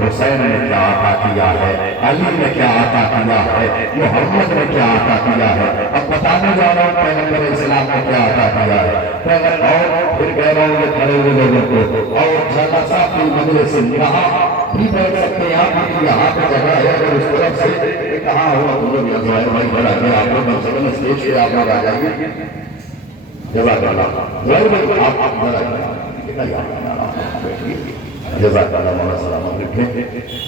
حسین نے کیا عطا کیا ہے، علی نے کیا عطا کیا ہے، محمد نے کیا عطا کیا ہے۔ اب بتانے جا رہا ہوں پیغمبر اسلام نے کیا عطا کیا ہے۔ اور پھر کہہ رہا ہوں یہ کھڑے ہوئے لوگوں کو، اور جلسہ فی مجلس، یہاں بھی بیٹھ سکتے ہیں آپ کی، یہاں پہ جگہ ہے، اگر اس طرف سے کہاں ہوا تم لوگ یہاں ظاہر بھائی بڑھا کے آپ لوگ مثلاً اسٹیج پہ آپ لوگ آ جائیے۔ جزاک اللہ، ظاہر بھائی آپ ذرا کتنا یاد ہے، جزاک اللہ، مولا سلامت رکھیں۔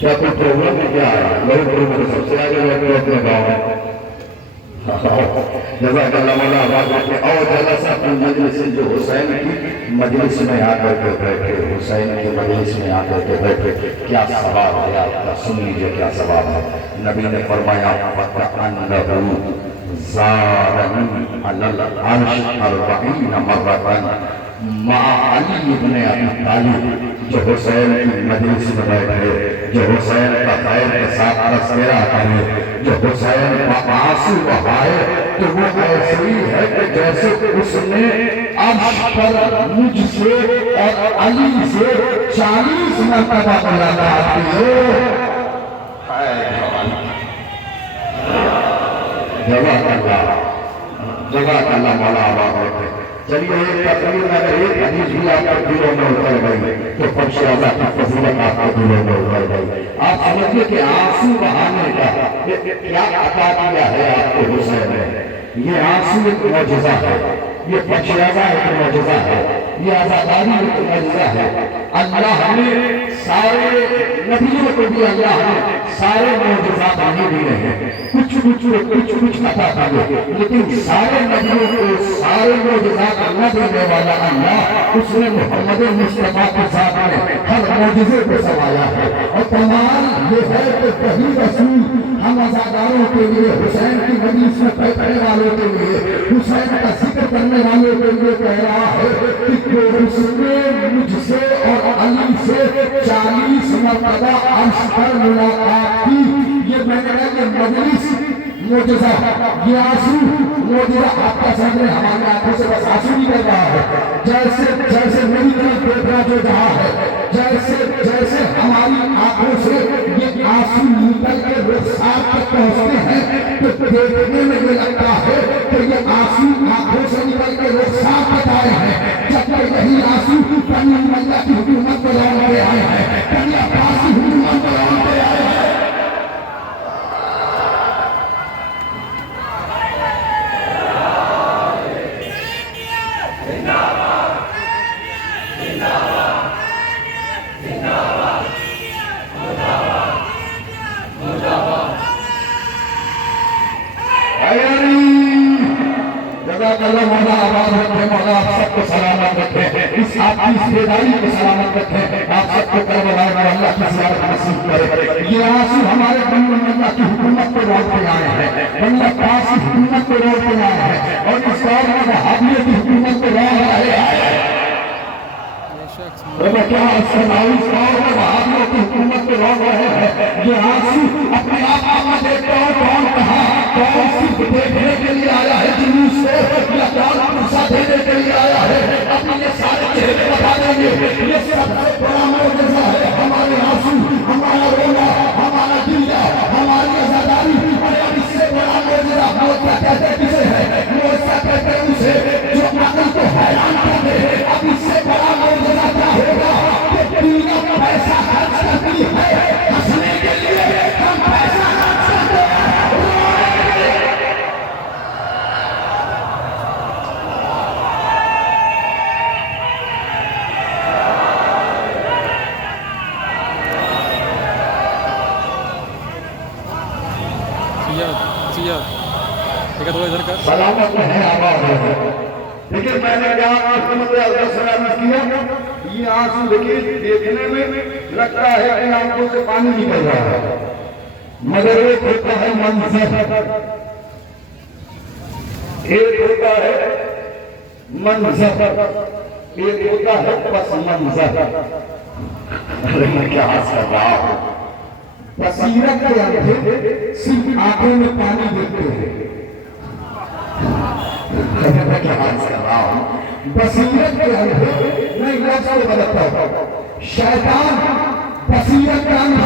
کیا کوئی پروگرام ہے کیا ہے؟ لوگ پروگرام سب سے آگے بیٹھے اپنے گاؤں میں، جزاک اللہ مولا آباد رکھیں۔ اور جلسہ فی مجلس، جو حسین کی مجلس میں آ کر کے بیٹھے، حسین کی مجلس میں آ کر کے بیٹھے، کیا ثواب ہے آپ کا، سن لیجیے کیا ثواب ہے۔ نبی نے فرمایا فَكَأَنَّهُ زَارَنِي عَلَى الْعَرْشِ 40 مرة مع علی ابن ابی طالب، جو حسین کی مجلس میں بیٹھے، جو حسین کا خیر کے ساتھ تذکرہ کرے، جو حسین کا آنسو بہائے، تو وہ ایسے ہی ہے کہ جیسے اس نے عرش پر مجھ سے اور علی سے 40 مرتبہ ملاقات کی ہے۔ جزاک اللہ، جزاک اللہ مولا آباد رکھے۔ چلیے ایک تقریر میں ایک حدیث بھی آپ کے دلوں میں اتر گئی تو فرش اعلیٰ کی فضیلت آپ کے دلوں میں اتر گئی۔ آپ سمجھیے کہ آنسو بہانے کا کیا عطا کیا ہے آپ کو حسین نے۔ یہ آنسو ایک معجزہ ہے، یہ فرش اعلیٰ ایک معجزہ ہے، یہ آزاداری ایک معجزہ ہے۔ اللہ نے سارے نبیوں کو بھی اللہ نے سارے معجزات نہیں دیے ہیں، کچھ عطا کیے، لیکن سارے نبیوں کو سارے معجزات نہ دینے والا اللہ، اس نے محمد مصطفیٰ کے ساتھ میں ہر معجزے کو سمایا ہے۔ اور کمال یہ ہے کہ وہی رسول ہم عزاداروں کے لیے، حسین کی مجلس میں بیٹھنے والوں کے لیے، حسین کا ذکر کرنے والوں کے لیے کہہ رہا ہے کہ اس نے مجھ سے اور علی سے 40 مرتبہ عرش پر ملاقات کی۔ یہ میں نے کہا کہ مجلس معجزہ، یہ آنسو معجزہ، آپ کا سامنے ہماری آنکھوں سے بس آنسو نکل رہا ہے، جیسے میری طرف دیکھ رہا جو جہاں ہے، جیسے ہماری آنکھوں سے یہ آنسو نکل کے رخسار تک پہنچتے ہیں، تو دیکھنے میں یہ لگتا ہے کہ یہ آنسو آنکھوں سے نکل کے رخسار تک آئے ہیں، جبکہ یہی آنسو بنی امیہ کی حکومت کو لوٹ کے آئے ہیں، بنی عباس کی حکومت کو لوٹ کے آئے ہیں۔ اللہ مولا آباد رکھے، مولا آپ سب کو سلامت رکھے، اس آپ کی اس بیداری کو سلامت رکھے، آپ سب کو کربلا میں اللہ کی زیارت نصیب کرے۔ یہ آنسو ہمارے بنی امیہ کی حکومت کو روک کے آئے ہیں، بنی عباس کی حکومت کو روک کے آئے ہیں، اور اس دور میں وہابیہ کی حکومت کو روک رہے ہیں۔ میں کیا اس دور میں وہابیہ کی حکومت کو روک رہے ہیں۔ یہ آنسو اپنے آپ میں دیکھتا ہوں کون کہاں، کون صرف دیکھنے کے لیے آیا ہے جلوس سے، یا کون پرسہ دینے کے لیے آیا ہے، اپنے یہ سارے چہرے بتا دیں گے۔ یہ سب سے بڑا معجزہ ہے، ہمارے آنسو، ہمارا رونا، ہمارا گریہ، ہماری عزاداری، اور اب اس سے بڑا معجزہ موجزہ کہتے کسے ہے؟ معجزہ کہتے اسے جو عقل کو حیران کر دے۔ اب اس سے بڑا معجزہ کیا ہوگا کہ دنیا کا پیسہ خرچ کرتی ہے ہنسنے کے لیے، ہم پیسہ خرچ کرتے ہیں۔ سلامت ہے، آباد ہے۔ لیکن میں نے کیا محمد سلامت کیا، یہ آنسو دیکھیے دیکھنے میں لگتا ہے کہ آنکھوں سے پانی نکل رہا ہے، مگر ایک ہوتا ہے منظر، ایک ہوتا ہے منظر، ایک ہوتا ہے پس منظر۔ ارے میں کیا حس کر رہا ہوں، بصیرت کے اندھے صرف آنکھوں میں پانی دیکھتے ہیں۔ میں کیا حس کر رہا ہوں، بصیرت کے اندھے، میں لفظ کو بدلتا ہوں، شیطان بصیرت کا اندھا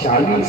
40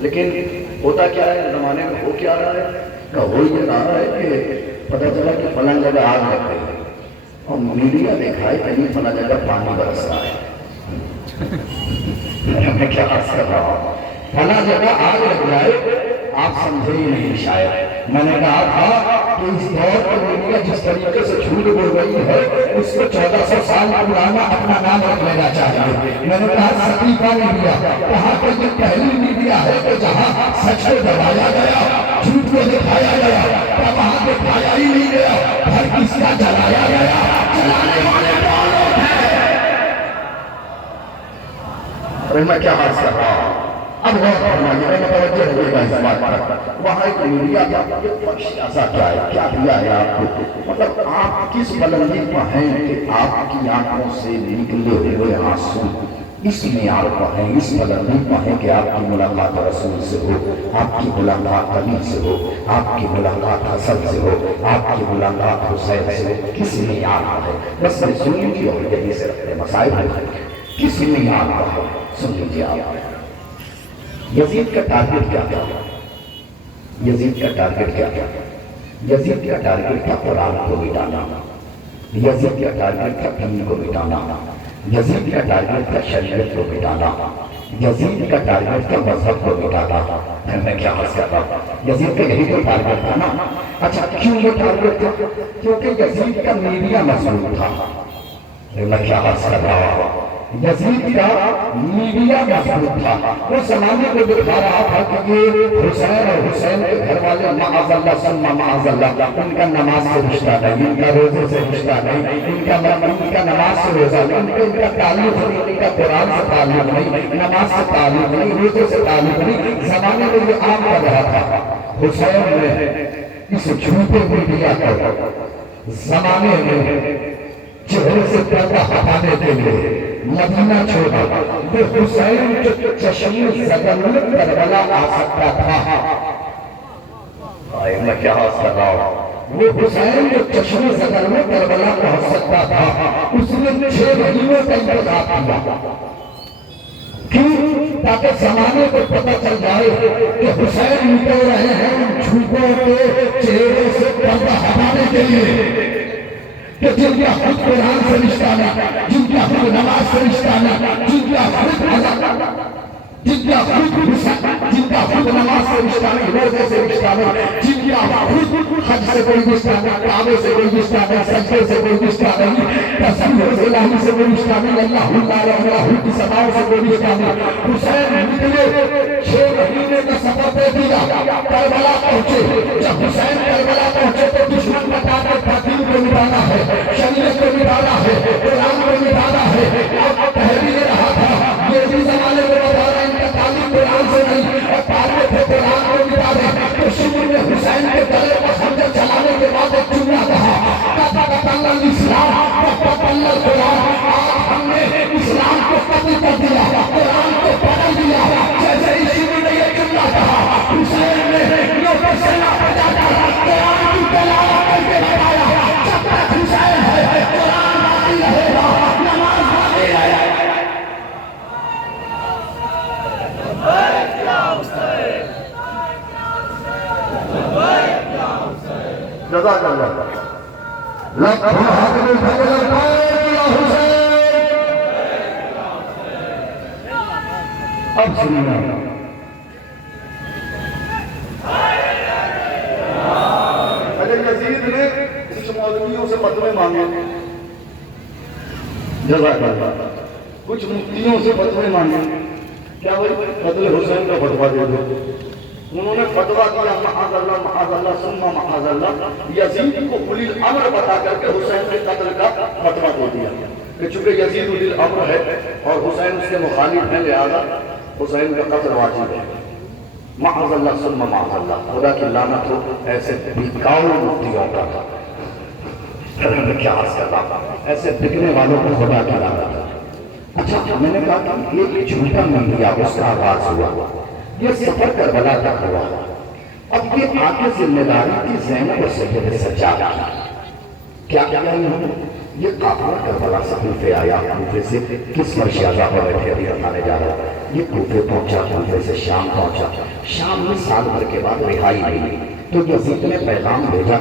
لیکن ہوتا کیا ہے زمانے میں، ہو کیا رہا ہے کہ ہو یہ رہا ہے کہ پتہ چلا کہ فلاں جگہ آگ لگ گئی اور میڈیا دکھائے کہیں فلاں جگہ پانی برس رہا ہے۔ میں کیا عرض کر رہا ہوں، فلاں جگہ آگ لگ جائے آپ سمجھے ہی نہیں شاید۔ میں نے کہا تھا کہ اس دور پر میڈیا جس طریقے سے جھوٹ بول رہی ہے اس کو 1400 سال پرانا اپنا نام رکھ لینا چاہیے۔ میں نے کہا سقیفہ میڈیا، کہاں کہ یہ پہلی میڈیا ہے کہ جہاں سچ کو دبایا گیا، جھوٹ کو دکھایا گیا، کیا وہاں دکھایا ہی نہیں گیا، ہر کس کا جلایا گیا، جلانے والے کون ہیں؟ اور میں کیا حاصل کر رہا ہوں؟ اب غور فرمائیے، میں متوجہ ہوئے گا اس بات پر۔ وہاں ایک میڈیا کا یہ فرش ایسا کیا ہے، کیا دیا ہے آپ کو؟ مطلب آپ کس بلندی پر ہیں کہ آپ کی آنکھوں سے نکلے ہوئے آنسو اس معیار پر ہیں، اس بلندی پر ہیں کہ آپ کی ملاقات رسول سے ہو، آپ کی ملاقات علی سے ہو، آپ کی ملاقات حسن سے ہو، آپ کی ملاقات حسین سے ہو، کس معیار پر ہے؟ بس میں سن لیجیے اور یہی سے رکھتے مسائل ہیں، کس معیار پر ہے؟ سن لیجیے آپ۔ یزید کا ٹارگٹ کیا تھا؟ یزید کا ٹارگٹ کیا تھا؟ یزید کا ٹارگٹ تھا قرآن کو مٹانا، یزید کا ٹارگٹ تھا دین کو مٹانا، یزید کا ٹارگٹ تھا شریعت کو مٹانا، یزید کا ٹارگٹ تھا مذہب کو مٹانا۔ میں کیا عرض کر رہا ہوں، یزید کا یہی تو ٹارگٹ تھا نا۔ اچھا کیوں یہ ٹارگٹ تھا؟ کیونکہ یزید کا میڈیا مظلوم تھا۔ میں کیا عرض کر رہا ہوں، یزید کا میڈیا مظلوم تھا، وہ زمانے کو دکھا رہا تھا کہ یہ حسین اور حسین کے گھر والے معاذ اللہ ثم معاذ اللہ، ان کا نماز سے رشتہ نہیں، ان کا روزے سے رشتہ نہیں، ان کا نماز سے روزہ نہیں، ان کا تعلق نہیں، ان کا قرآن سے تعلق نہیں، نماز سے تعلق نہیں، روزے سے تعلق نہیں۔ زمانے میں یہ عام کر رہا تھا۔ حسین نے اس جھوٹے میڈیا کو زمانے میں چہرے سے پردہ ہٹانے کے لیے مدینہ چھوڑا۔ وہ حسین جو چشم زدن کربلا آ سکتا تھا، میں کیا حاصل کر رہا ہوں، وہ حسین جو چشم زدن میں کربلا پہنچ سکتا تھا، اس نے 6 مہینوں کا انتظار کیا۔ کیوں؟ تاکہ زمانے کو پتہ چل جائے کہ حسین نکل رہے ہیں ان جھوٹوں کے چہرے سے پردہ ہٹانے کے لیے، کہ جن کا خود قرآن سے رشتہ نہیں، جن کا خود نماز سے رشتہ نہیں، جن کا خود نماز سے رشتہ نہیں، روزے سے رشتہ نہیں، جن کا خود حج سے کوئی رشتہ نہیں، کعبے سے کوئی رشتہ نہیں، سجدے سے کوئی رشتہ نہیں، تصویر الہی سے کوئی رشتہ نہیں، اللہ کی سماؤں سے کوئی رشتہ نہیں۔ حسین نکلے، 6 مہینے کا سفر دے دیا، کربلا پہنچے۔ جب حسین کربلا پہنچے تو دشمن بتا کر دین کو مٹانا ہے، شریعت کو مٹانا ہے، قرآن کو مٹانا ہے۔ اب کہہ بھی نہیں رہا تھا، یہ بھی زمانے میں بتا رہا ان کا تعلق قرآن سے نہیں، اور تعلق ہے قرآن کو مٹانا۔ تو شکر نے حسین کے گلے پر خنجر چلانے کے بعد ایک جملہ کہا، قتل الاسلام وقتل القرآن۔ آج ہم نے اسلام کو قتل کر دیا، قرآن کو بدل دیا۔ جیسے ہی شکر نے یہ جملہ کہا، حسین نے لوگوں سے نہ بجا ڈالا، قرآن کی تلاوت کر کے بتایا، جب تک حسین ہے قرآن باقی رہے گا، نماز باقی رہے گا۔ جزاک اللہ۔ لکھوں حق میں فضل پائے یا حسین۔ اب سننا، اگر یزید نے کچھ مولویوں سے فتوے مانگے، جزاک اللہ، کچھ مفتیوں سے فتوے مانگے، کیا بھائی قتل حسین کا فتویٰ دے دو؟ انہوں نے فتویٰ دیا معاذ اللہ ثم معاذ اللہ، یزید کو اولی الامر بتا کر کے حسین کے قتل کا فتویٰ دے دیا کہ چونکہ یزید اولی الامر ہے اور حسین اس کے مخالف ہیں، لہذا حسین کا قتل واجب ہے۔ معاذ اللہ ثم معاذ اللہ، خدا کی لعنت ہو ایسے بکاؤ مفتیوں کا۔ کیا عرض کر رہا ہوں، ایسے بکنے والوں کو خدا کی لعنت ہو۔ اچھا میں نے کہا کہ ایک جھوٹا میڈیا اس کا آغاز ہوا، یہ سفر کربلا تک ہوا۔ اب یہ آگے ذمہ داری تھی زینب اور سید سجاد کی۔ کیا کیا انہوں نے؟ یہ قافلہ کربلا سے کوفے آیا، کوفے سے کس پر شہزادہ بیٹھے ابھی بتانے جا رہا ہے، یہ کوفے پہنچا، کوفے سے شام پہنچا، شام میں سال بھر کے بعد رہائی ہوئی تو یزید نے پیغام بھیجا.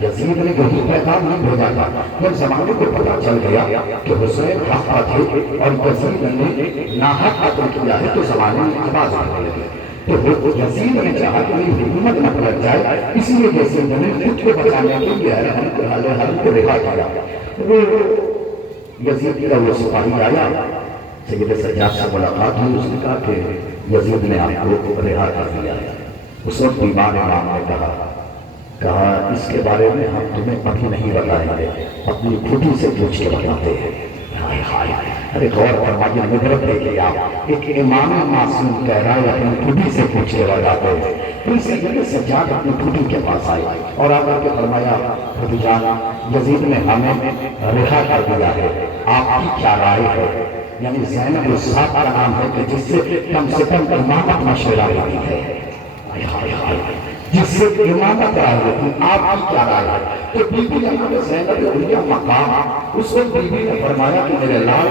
یزید نے یہی پیغام نہیں بھیجا تھا. جب زمانے کو پتا چل گیا کہ حسین حق پر تھے اور یزید نے ناحق قتل کیا ہے تو زمانے میں آواز آنے لگی. تو یزید نے چاہا کہ میری حکومت نہ پلٹ جائے, اسی لیے یزید نے خود کو بچانے کے لیے حرم کو رہا کیا. یزید کا وہ سپاہی آیا, سید سجاد سے ملاقات ہوئی. اس نے کہا کہ یزید نے آپ کو رہا کر دیا. اس وقت امام نے کہا اس کے بارے میں ہم تمہیں ابھی نہیں بتائیں گے, اپنی کھٹی سے پوچھ کے بتاتے ہیں. ارے غور فرمائیے, نظرت دیکھیے آپ, ایک امام معصوم کہہ رہا ہے اپنی کھٹی سے پوچھ کے بتاتے ہیں. پھر سید سجاد اپنی کھٹی کے پاس آئے اور آ کر کے فرمایا کھٹی جان, یزید نے ہمیں رہا کر دیا ہے, آپ کی کیا رائے ہے؟ یعنی زینب الصاحب کا نام ہے کہ جس سے کم امامت مشورہ ہوئی ہے, جس سے امامت آئی ہے, آپ کی کیا رائے ہے؟ تو بی بی جناب زینب علیہ مقام, اس وقت بی بی نے فرمایا کہ میرے لال,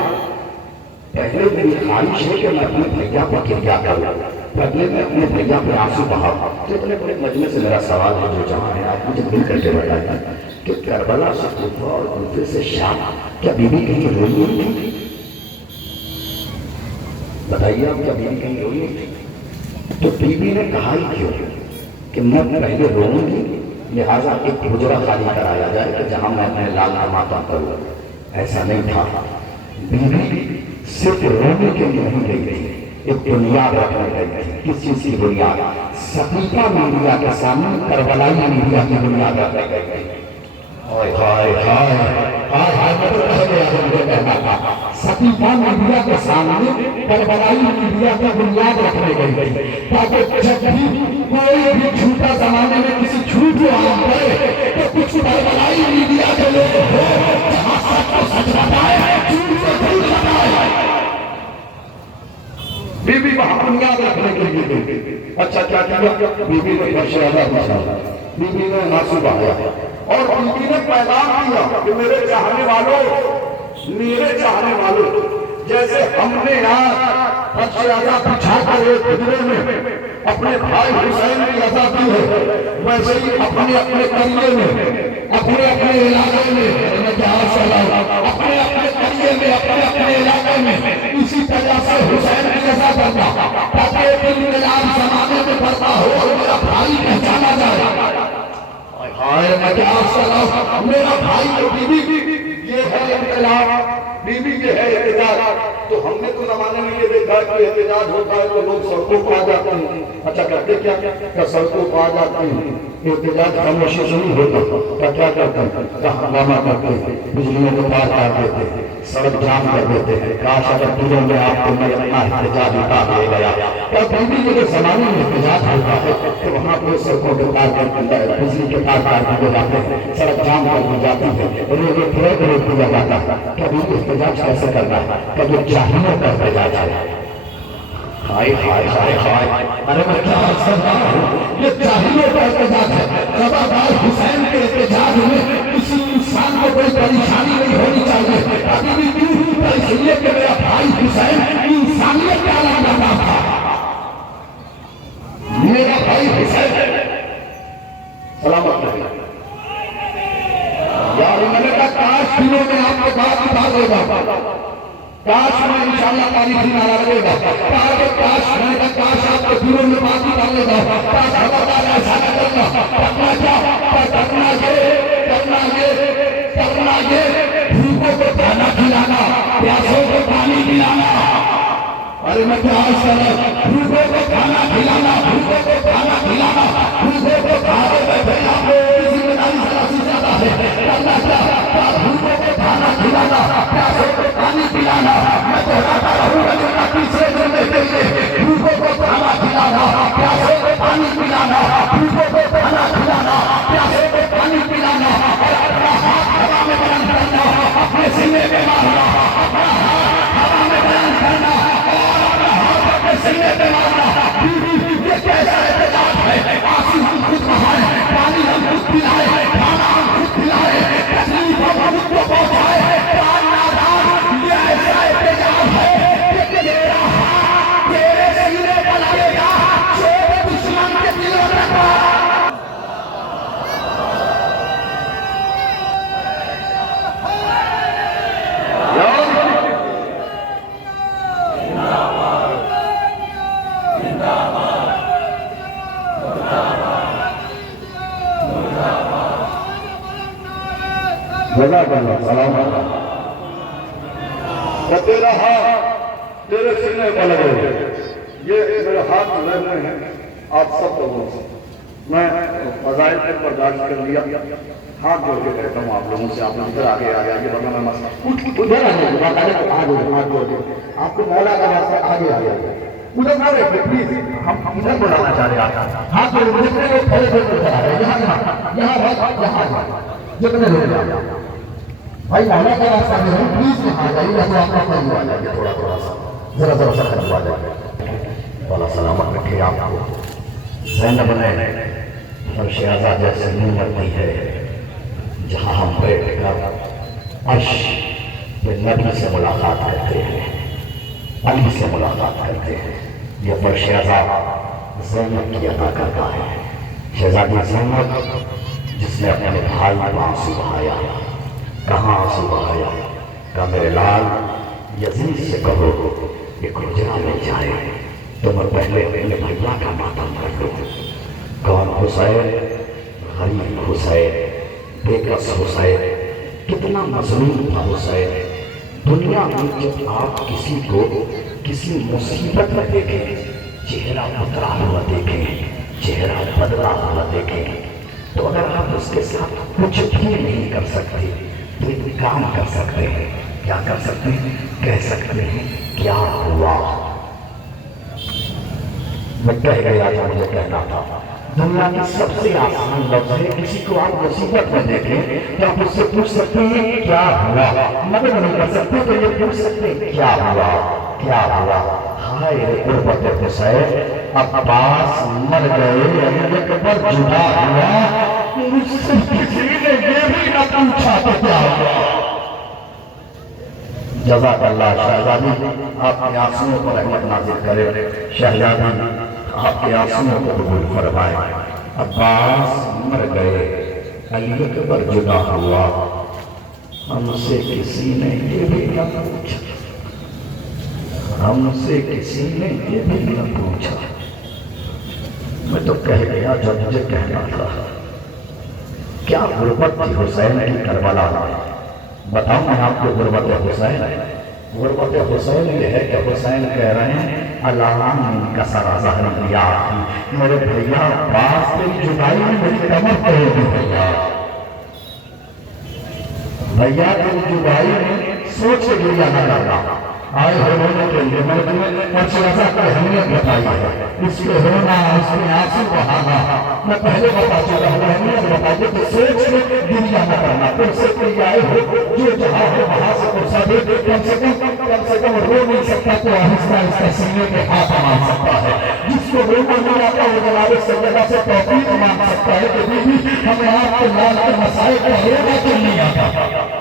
پہلے میری خواہش ہے کہ میں اپنے بھیا کو کریا کروں, پہلے میں اپنے بھیا پہ آنسو بہاؤں. تو اپنے بڑے مجمع سے میرا سوال ہے جو جہاں ہے, آپ مجھے مل کر کے بتائیے کہ کربلا سے کوفہ اور کوفے سے شام, کیا بی بی کہیں روئی نہیں تھی؟ بتائیے آپ, کیا بی بی کہیں روئی نہیں تھی؟ تو بی بی نے کہا ہی کیوں کہ میں پہلے روؤں گی, لہٰذا ایک حجرہ خالی کرایا جائے کہ جہاں میں اپنے لال کا ماتم کروں. ایسا نہیں تھا. بی بی صرف رونے کے لیے نہیں گئی تھی, ایک بنیاد رکھنے گئی تھی. کس چیز کی بنیاد؟ صحیفہ میڈیا کے سامنے کربلائی میڈیا کی بنیاد رکھنے گئی تھی. صحیفہ میڈیا کے سامنے کربلائی میڈیا کی بنیاد رکھنے گئی تھی تاکہ جب بھی کوئی بھی جھوٹا زمانے میں کسی جھوٹ کو عام کرے تو کچھ کربلائی میڈیا کے لوگ ہو جہاں سچ کو سچ بتائے, جھوٹ کو جھوٹ بتائے. بی بی وہاں بنیاد رکھنے کے لیے گئی. اچھا کیا کیا؟ بی بی نے برشادہ پوچھا, بی بی نے آنسو بہایا اور بی بی نے پیغام دیا کہ میرے چاہنے والوں, جیسے ہم نے یہاں برشادہ بچھا کر ایک حجرے میں اپنے بھائی حسین کی عزا کی ہے, ویسے ہی اپنے قریے میں, اپنے علاقے میں, اپنے قریے میں, اپنے علاقے میں اسی طرح سے حسین کی عزا کرنا تاکہ ایک انقلاب زمانے میں برپا ہو اور میرا بھائی پہچانا جائے. میں کیا آپ میرا بھائی تو بی بی یہ ہے انقلاب, بی بی یہ ہے احتجاج. تو ہم نے تو زمانے میں یہ دیکھا کہ احتجاج ہوتا ہے تو لوگ سڑکوں پہ آ جاتے ہیں. اچھا کرتے کیا سڑکوں پہ آ جاتے ہیں, احتجاج خاموشی سے نہیں ہوتا, کیا کرتے ہیں, ہنگامہ کرتے ہیں, بجلیوں کو پار کر دیتے ہیں, سڑک جام کر دیتے ہیں. کاش اگر دنوں میں آپ کو میں اپنا احتجاج اٹھا لے گیا. کیا بی بی کے زمانے میں احتجاج ہوتا ہے تو وہاں پہ سڑکوں کے پار کر دیتا ہے, بجلی کے پار کر دیے جاتے ہیں, سڑک جام کر دی جاتی ہے, ریلوے ٹریک روک دیا جاتا ہے. کبھی احتجاج کیسے کرنا ہے؟ کبھی جاہلوں کا احتجاج ہے. ہائے ہائے ہائے ہائے, ارے میں کیا سن رہا ہوں, یہ جاہلوں کا احتجاج ہے. خبردار حسین کے احتجاج میں کسی انسان کو کوئی پریشانی نہیں ہونی چاہیے. ابھی بھی کیوں, اس لیے کہ میرا بھائی حسین انسانیت کا اعلان کرتا تھا. میرا بھائی حسین سلامت رہے. یار میں نے کہا کاش دنوں میں آپ کو بات بات ہوگا, کاش میں انشاءاللہ تاریخی نعرہ لگے گا, کاش میں نے کہا کاش آپ کے دنوں میں بات ہی ڈالے گا. کاش خبردار ایسا نہ کرنا. کرنا یہ بھوکوں کو کھانا کھلانا, پیاسوں کو پانی پلانا. ارے میں کیا آج کر رہا ہوں, بھوکوں کو کھانا کھلانا, بھوکوں کو کھانا کھلانا, بھوکوں کو کھانے میں بھیجا ذمہ داری سے زیادہ ہے. کرنا کیا, بھوکوں کو کھانا کھلانا, پیاسوں کو پانی پلانا. میں دہراتا رہوں گا جتنا تیسرے جملے کے لیے, بھوکوں کو کھانا کھلانا, پیاسوں کو پانی پلانا, بھوکوں کو کھانا کھلانا, پیاسوں کو پانی پلانا. اور اپنا ہاتھ ہوا میں بلند کرنا, اپنے سینے پہ مارنا, اپنا ہاتھ ہوا میں بلند کرنا اور اپنا ہاتھ اپنے سینے پہ مارنا. یہ کیسا احتجاج ہے؟ آنسو ہم خود بہائے, پانی ہم خود پلائے, کھانا ہم خود کھلائے, تکلیف ہم خود کو پہنچائے. یہ ایسا احتجاج ہے کہ تیرا ہاتھ تیرے سینے پر لگے گا, جزاک اللہ سلام تیرا ہاتھ تیرے سینے پر لگے یہ میرے ہاتھ رہنے ہیں آپ سب لوگوں سے میں فضائل پر برداشت کر لیا ہاتھ جوڑ کے کہتا ہوں آپ لوگوں سے آپ لوگ ادھر آگے آگے آگے بڑھنا میں مسئلہ ادھر آگے ہاتھ جوڑ کے آپ کو مولا کا واسطہ آگے آگے ادھر نہ رہے پلیز ہم ادھر بڑھانا چاہ رہے ہیں ہاتھ جوڑ کے جتنے لوگ کھڑے کھڑے ادھر آ رہے ہیں یہاں جتنے لوگ آ رہے بھائی مولا کا واسطہ آگے ہوں پلیز یہاں آ جائیے تو آپ کا قریب آ جائیے تھوڑا سا ذرا سا قریب آ جائیے والا سلامت رکھے آپ کو زینب نے فرش آزاد جیسے منہ مرتی ہے جہاں ہم بیٹھ کر عرش پہ نبی سے ملاقات کرتے ہیں علی سے ملاقات کرتے ہیں یہ فرش آزاد زینب کی ادا کرتا ہے شہزادی زینب جس نے اپنے بھائی کو آنسو بہایا کہاں آنسو بہایا کہا میرے لال یزید سے کہو کہ کجرا میں جائے تو میں پہلے اپنے بھیا کا ماتم کر لوں کون حسین غریب حسین بے کس حسین کتنا مظلوم تھا حسین دنیا میں جب آپ کسی کو کسی مصیبت میں دیکھیں چہرہ اترا ہوا دیکھیں چہرہ بدلا ہوا دیکھیں تو اگر آپ اس کے ساتھ کچھ بھی نہیں کر سکتے تو ایک کام کر سکتے ہیں کیا کر سکتے ہیں کہہ سکتے ہیں کیا ہوا میں کہہ گیا جو مجھے کہنا تھا دنیا کی سب سے آسان لفظ ہے کسی کو آپ مصیبت میں دیکھیں تو آپ اس سے پوچھ سکتے ہیں کیا ہوا مدد نہیں کر سکتے تو یہ پوچھ سکتے ہیں کیا ہوا کیا ہوا ہائے قربت حسین عباس مر گئے علی اکبر جدا ہوا مجھ سے کسی نے یہ بھی نہ پوچھا تو کیا ہوا جزاک اللہ شہزادی آپ کے آنسوؤں پر رحمت نازل کرے شہزادی آپ کے آنسوؤں کو قبول فرمائے عباس مر گئے علی اکبر جدا ہوا ہم سے کسی نے یہ بھی نہ پوچھا ہم سے کسی نے یہ بھی نہ پوچھا میں تو کہہ گیا جو مجھے کہنا تھا کیا غربت تھی حسین کی کربلا میں بتاؤں میں آپ کو غربت حسین غربت حسین یہ ہے کہ حسین کہہ رہے ہیں علام کا سرا ظہر یا میرے بھیا عباس تیری جدائی میں میری کمر توڑ دی بھیا تیری جدائی میں سوچ کے گریا نہ کرنا آئے ہونے کے لیے میں تمہیں فرشازہ کی اہمیت بتائی ہے اس کے ہونا اس میں آنسو بہانا میں پہلے بتا چکا ہوں اہمیت بتائیے کہ سوچ کے دنیا نہ کرنا پھر سے کوئی آئے ہو جو جہاں ہو وہاں سے فرصہ دے کم سے کم رو نہیں سکتا تو آہستہ آہستہ سینے کے ہاتھ مانگ سکتا ہے جس کو رونا نہیں آتا وہ جناب سیدہ سے توفیق مانگ سکتا ہے کہ بیوی ہمیں آپ کے لال کے مسائل کو رونا تو نہیں آتا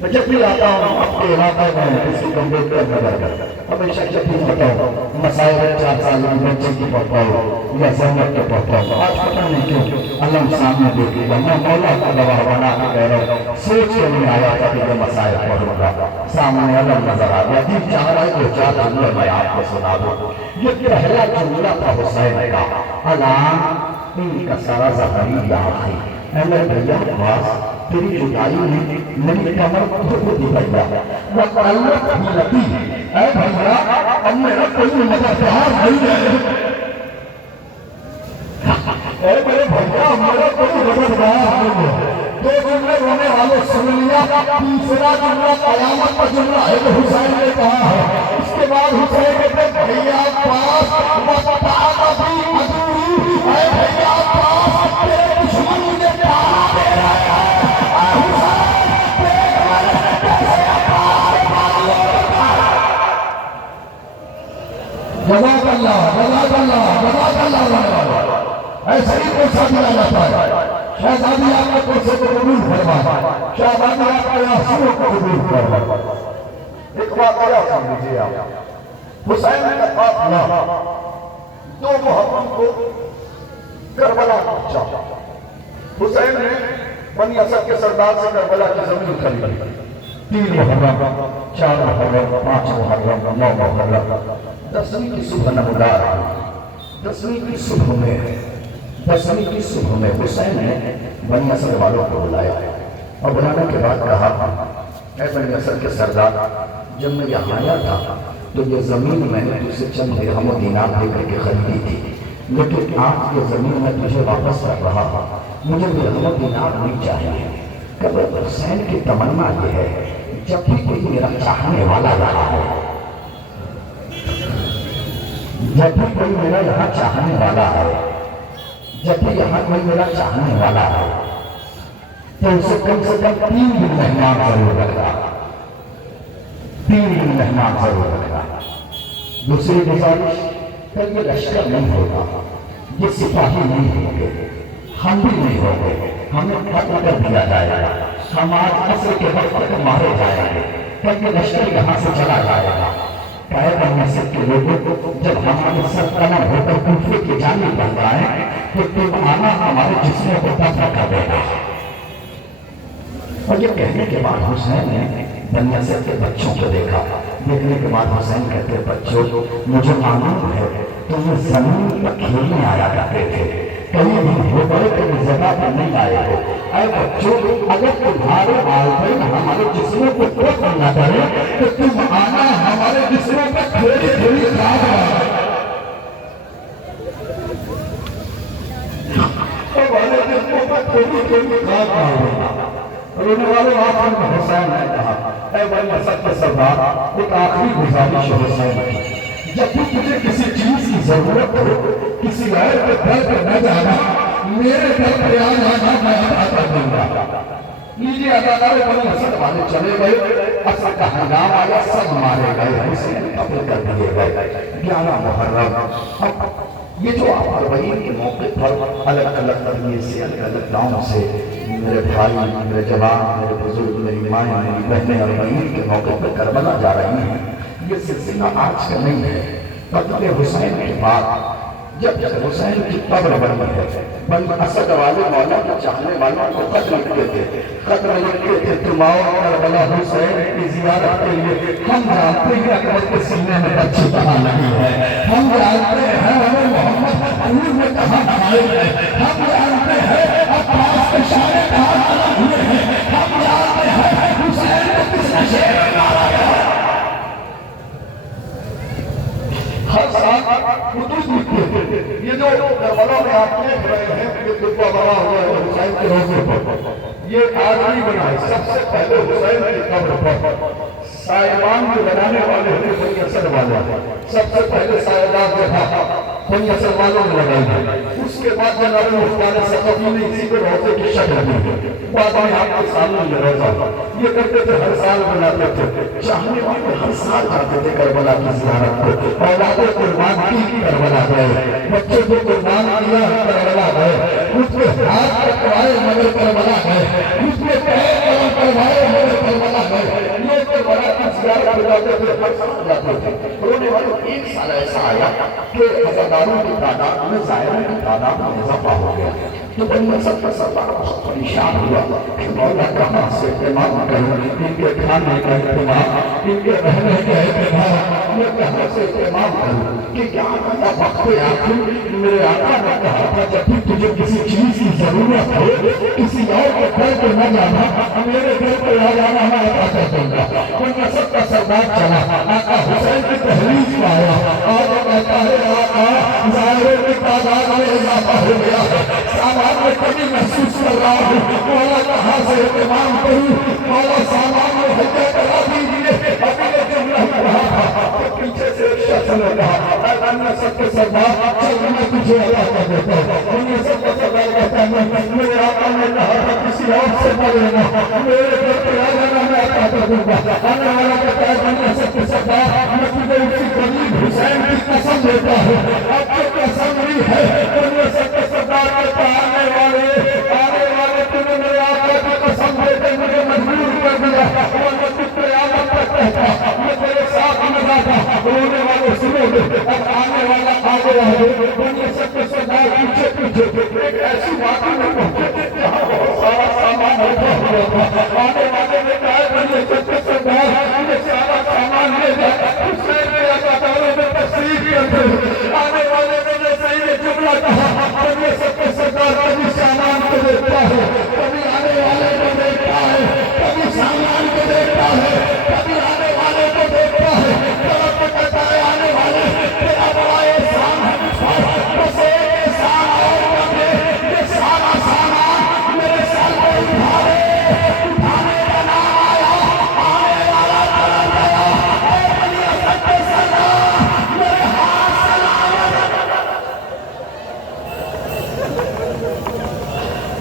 میں جب بھی آتا ہوں آپ کے علاقے میں کسی کمرے پر نظر کرتا ہمیشہ جب بھی بتاؤں مسائل 4 سال کی بچے کی پڑھتا ہوں یا زینب کے پڑھتا ہوں آج پتہ نہیں کیوں اللہ سامنے دیکھ لیا میں مولا کا گواہ بنا کے کہہ رہا ہوں سوچ کے نہیں آیا تھا کہ یہ مسائل پڑھوں گا سامنے اللہ نظر آ گیا دل چاہ رہا ہے کہ 4 جملے میں آپ کو سنا دوں یہ پہلا جملہ تھا حسین کا علام ان کا سارا ظہری یا آخری اے میرے بھیا عباس تیری جدائی میں میری کمر دھو دی بھیا وَقَلَّتْ بِلَتِي اے بھیا اب میرا کوئی مددگار نہیں ہے اے میرے بھیا میرا کوئی مددگار نہیں ہے 2 جملے رونے والوں سن لیا تیسرا جملہ قیامت کا جملہ ہے جو حسین نے کہا ہے اس کے بعد حسین کہتے بھیا عباس وَقَتَعَتَ بِي عَدُوِّي اے بھیا عباس تیرے دشمن مجھے پہاڑا دے رہے ہیں جزاک اللہ جزاک اللہ جزاک اللہ ایسے ہی قرصہ دیا جاتا ہے شہزادی آپ کے قرصے کو قبول فرمائے شہزادی آپ کے آنسوؤں کو قبول فرمائے ایک بات کیا سن لیجیے آپ حسین کا قافلہ 2 محرم کو کربلا پہنچا حسین نے بنی اسد کے سردار سے کربلا کی زمین خریدی 3 محرم 4 محرم 5 محرم 9 محرم 10ویں کی صبح نمودار ہے 10ویں کی صبح میں 10ویں کی صبح میں حسین نے بنی اسد والوں کو بلایا اور بلانے کے بعد کہا اے بنی اسد کے سردار جب میں یہاں آیا تھا تو یہ زمین میں نے تجھ سے چند درہم و دینار دے کر کے خریدی تھی، لیکن آج یہ زمین میں تجھے واپس کر رہا ہوں، مجھے درہم و دینار نہیں چاہیے۔ قبر حسین کی تمنا یہ ہے جب بھی کوئی میرا چاہنے والا رہا ہے، جب بھی کوئی میرا یہاں چاہنے والا ہے، جب بھی یہاں کوئی میرا چاہنے والا ہے تو اسے کم سے کم 3 دن مہمان ضرور رکھا، 3 دن مہمان ضرور رکھا۔ دوسری گزارش کہ یہ لشکر نہیں ہوگا، یہ سپاہی نہیں ہوں گے، ہم بھی نہیں ہوں گے، ہمیں ختم کر دیا جائے گا، ہم آج عصر کے وقت تک مارے جائیں گے، کہ یہ لشکر یہاں سے چلا جائے گا۔ کہے گا مسجد کے لوگوں جب ہمارے سر قلم ہو کر کوفے کی جانب بن جائیں تو تم آنا ہمارے جسموں کو دفن کر دینا۔ اور یہ کہنے کے بعد حسین نے بنی اسد کے بچوں کو دیکھا، دیکھنے کے بعد حسین کہتے بچوں مجھے معلوم ہے تم زمین پر کھیلنے آیا کرتے تھے، کہیں بھی ہو گئے تو اس جگہ پر نہیں آئے ہو۔ اے بچوں اگر تمہارے والدین ہمارے جسموں کو دفن نہ کرے تو تم آنا ہمارے جسموں پر تھوڑی تھوڑی خاک آئے، ہمارے جسموں پر تھوڑی تھوڑی خاک آئے۔ رونے والے آخر میں حسین نے کہا اے بنی اسد کے سردار ایک آخری گزارش حسین کی، جب بھی تجھے کسی چیز کی ضرورت ہو کسی غیر کے گھر پہ نہ جانا، میرے گھر پہ آ جانا، میں عطا کر دوں گا۔ لیجیے اداکار بنی اسد والے چلے گئے، عصر کا ہنگام آیا، سب مارے گئے، حسین قتل کر دیے گئے۔ 11 محرم یہ جو آپ اربعین کے موقع پر الگ الگ قبیلے سے الگ الگ گاؤں سے میرے بھائی، میرے جوان، میرے بزرگ، میری مائیں، میری بہنیں اربعین کے موقع پر کربلا جا رہی ہیں، یہ سلسلہ آج کا نہیں ہے۔ قتل حسین کے بعد جب حسین کی قبر بنی ہے، بنی اسد والے مولا کے چاہنے والوں کو خط لکھتے تھے، خط لکھتے تھے تم آؤ کربلا حسین کی زیارت کے لیے، ہم جانتے ہیں اکبر کے سینے میں بچے کہاں نہیں ہے، ہم جانتے ہیں ہمیں محمد حضور میں کہاں کھائے ہیں، ہم جانتے ہیں عباس کے شانے کہاں کھڑا ہوئے ہیں، ہم جانتے ہیں حسین کو کس نشے میں مارا گیا۔ ہر سال خطوط لکھتے تھے، یہ جو کربلا میں آپ دیکھ رہے ہیں یہ خطبہ بنا ہوا ہے حسین کے روزے پر، یہ آج نہیں بنا ہے، سب سے پہلے حسین کی قبر پر سائبان جو بنانے والے ہیں بنی اسد والے، سب سے پہلے سائبان جو تھا بنی اسد والوں نے لگائی ہے، اس کے بعد جناب مختار ثقفی نے اسی کو روزے کی شکل دی، بعد میں آپ کے سامنے یہ روزہ یہ کرتے تھے، ہر سال بناتے تھے، چاہنے والے ہر سال جاتے تھے کربلا کی زیارت کو، اولادیں قربان کی کربلا گئے، بچے کو قربان کیا کربلا گئے، اس کے ہاتھ کٹوائے مگر کربلا گئے، اس کے پیر کٹوائے مگر کربلا گئے، یہ کربلا کی زیارت کو جاتے تھے، ہر سال جاتے تھے۔ رونے والے ایک سال ایسا آیا کہ عزاداروں کی تعداد میں زائروں کی تعداد میں اضافہ ہو گیا، تو بنی اسد کا سردار بہت پریشان ہوا کہ مولا کہاں سے اہتمام کروں، ان کے کھانے کا اہتمام، ان کے رہنے کا اہتمام، میں کہاں سے اہتمام کروں کہ کیا کا وقت آخر میرے آقا نے کہا تھا جب بھی تجھے کسی چیز کی ضرورت ہو کسی اور کے گھر پہ نہ جانا، میرے گھر پہ آ جانا، میں عطا کر دوں گا۔ بنی اسد کا سردار چلا، آقا حسین کی تحریک میں آیا اور وہ کہتا ہے آقا زائروں کی تعداد میں اضافہ ہو گیا ہے، سامان میں کمی محسوس کر رہا ہوں، مولا کہاں سے اہتمام کروں، مولا سامان میں حجہ کرا دیجیے۔ ابھی یہ جملہ ہی رہا تھا کہ پیچھے سے ایک شخص نے کہا اے بنی اسد کے سردار چل میں تجھے عطا کر دیتا ہوں۔ بنی اسد کا سردار کہتا ہے میرے آقا نے کہا تھا کسی اور سے نہ لینا، میرے گھر پہ آ جانا، میں عطا کر دوں گا۔ آنے والا کہتا ہے بنی اسد کے سردار میں تجھے اسی قریب حسین کی قسم دیتا ہوں، اب تو قسم نہیں ہے۔ بنی اسد کے سردار کہتا ہے آنے والے تمہیں میرے آقا کی قسم دے کے مجھے مجبور کر دیا، ورنہ تجھ قیامت تک کہتا میں تیرے ساتھ نہ جاتا۔ رونے والے سنو گے، اب آنے والا آگے رہے۔ بنی اسد کے سردار پیچھے پیچھے ایک ایسی واقعی میں پہنچے جہاں بہت سارا سامان رکھا ہوا تھا۔ آنے والے نے کہا بنی اسد کے سردار یہ سارا سامان لے جا، حسین کے عزاداروں میں تشریف کر دے۔ آنے والے نے جیسے یہ جملہ کہا بنی اسد کے سردار کبھی سامان کو دیکھتا ہے، کبھی آنے والے کو دیکھتا ہے،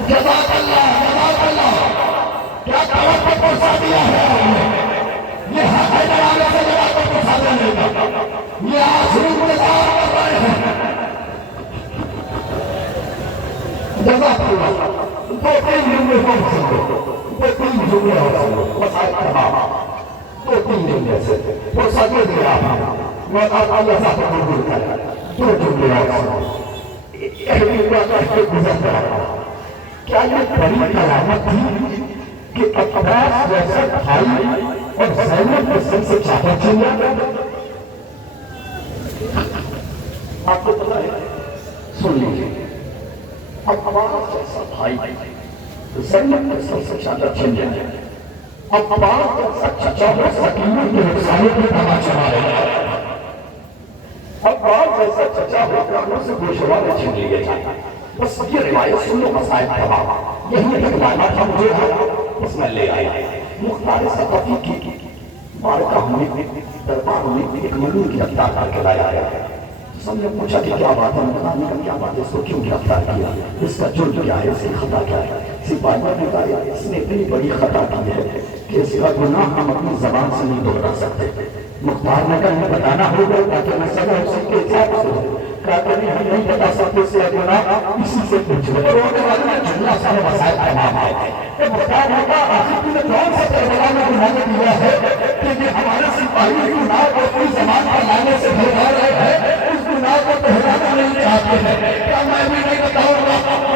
جزاک اللہ کیا طرف کو پہنچا دیا ہے آپ نے یہ حق ہے جلانے سے جگہ کو پہنچا دینے کا یہ آخری انتظار کر رہے ہیں جزاک اللہ دو تین جملے کون سنو دو تین جملے ہو سنو مسائل تمام دو تین جملے سے وہ سجے دے رہا میں اللہ صاحب کو قبول کرا دو جملے ہو سنو اہلی وقت کے گزر رہا کیا یہ بڑی کرامت تھی کہ عباس جیسا بھائی اور زینب کے سن سے چاہتا چلیا آپ کو پتہ ہے سن لیجیے اب عباس جیسا بھائی زینب کے سن سے چاہتا چلیا اب عباس جیسا چچا ہو سکینہ کے رخسانے کے تماشا مارے اب عباس جیسا چچا ہو کاموں سے گوشوارے چھن لیے جاتا بس یہ روایت سن لو مسائل تمام یہی ایک لانا تھا مجھے اس میں لے آیا مختار ثقفی کی بارکہ میں دربار میں ایک ملون کی رفتار کر کے لایا ہے سب نے پوچھا کہ کیا بات ہے مقدامی کا کیا بات ہے اس کو کیوں گرفتار کیا اس کا جرم کیا ہے اس کی خطا کیا ہے سپاہیوں نے کہا اس نے اتنی بڑی خطا کی ہے کہ اس کا گناہ ہم اپنی زبان سے نہیں دہرا سکتے مختار نے کہا ہمیں بتانا ہوگا تاکہ میں سزا اسی کے حساب سے ہوں کہا کہ ہم نہیں بتا سکتے اس کا گناہ اسی سے پوچھ لیں رونے والے نے جملہ سارے مسائل تمام آئے تو مختار نے کہا آخر تم نے کون سا کربلا میں گناہ دیا ہے کہ یہ ہمارے سپاہی گناہ کو کوئی زمان پر لانے سے بھگا رہے ہیں اس گناہ کو دہرانا نہیں چاہتے ہیں کیا میں بھی نہیں بتاؤں گا